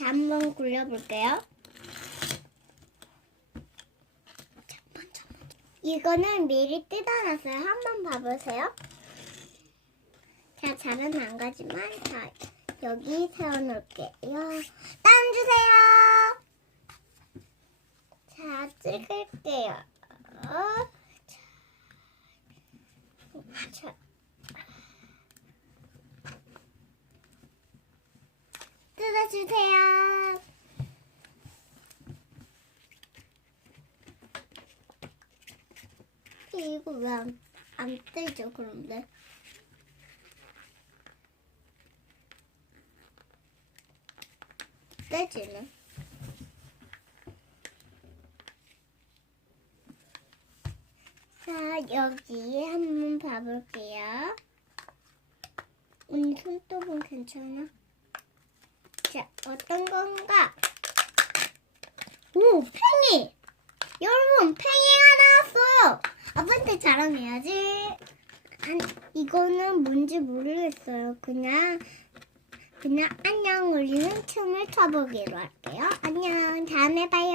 한번 굴려볼게요. 잠깐, 잠깐. 이거는 미리 뜯어놨어요. 한번 봐보세요. 잘은 안 가지만 자 여기 세워놓을게요. 땀 주세요. 자 찍을게요. 어, 자, 자. 뜯어주세요. 이거 왜 안 안 뜨죠, 그런데? 떼지네. 자, 여기 한번 봐볼게요. 언니 손톱은 괜찮아? 자, 어떤 건가? 오, 팽이! 여러분, 팽이가 나왔어요! 아빠한테 자랑해야지. 안, 이거는 뭔지 모르겠어요. 그냥, 그냥 안녕 우리는 춤을 춰보기로 할게요. 안녕 다음에 봐요.